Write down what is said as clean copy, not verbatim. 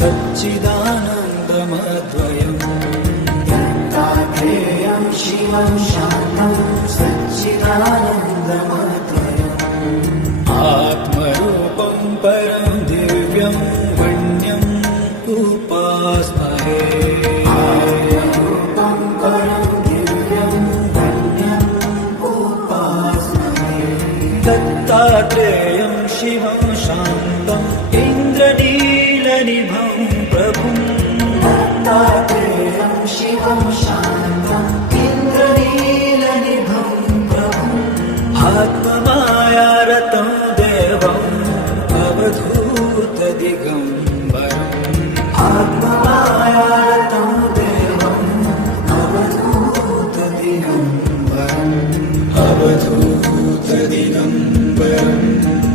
सच्चिदानन्दमद्वयम् दत्तात्रेयं शिवं शान्तं सच्चिदानन्दमद्वयम् आत्मरूपं परं दिव्यं वण्यम् उपास्महे आत्मरूपं परं दिव्यं वण्यम् उपास्महे दत्तात्रेयं शिवं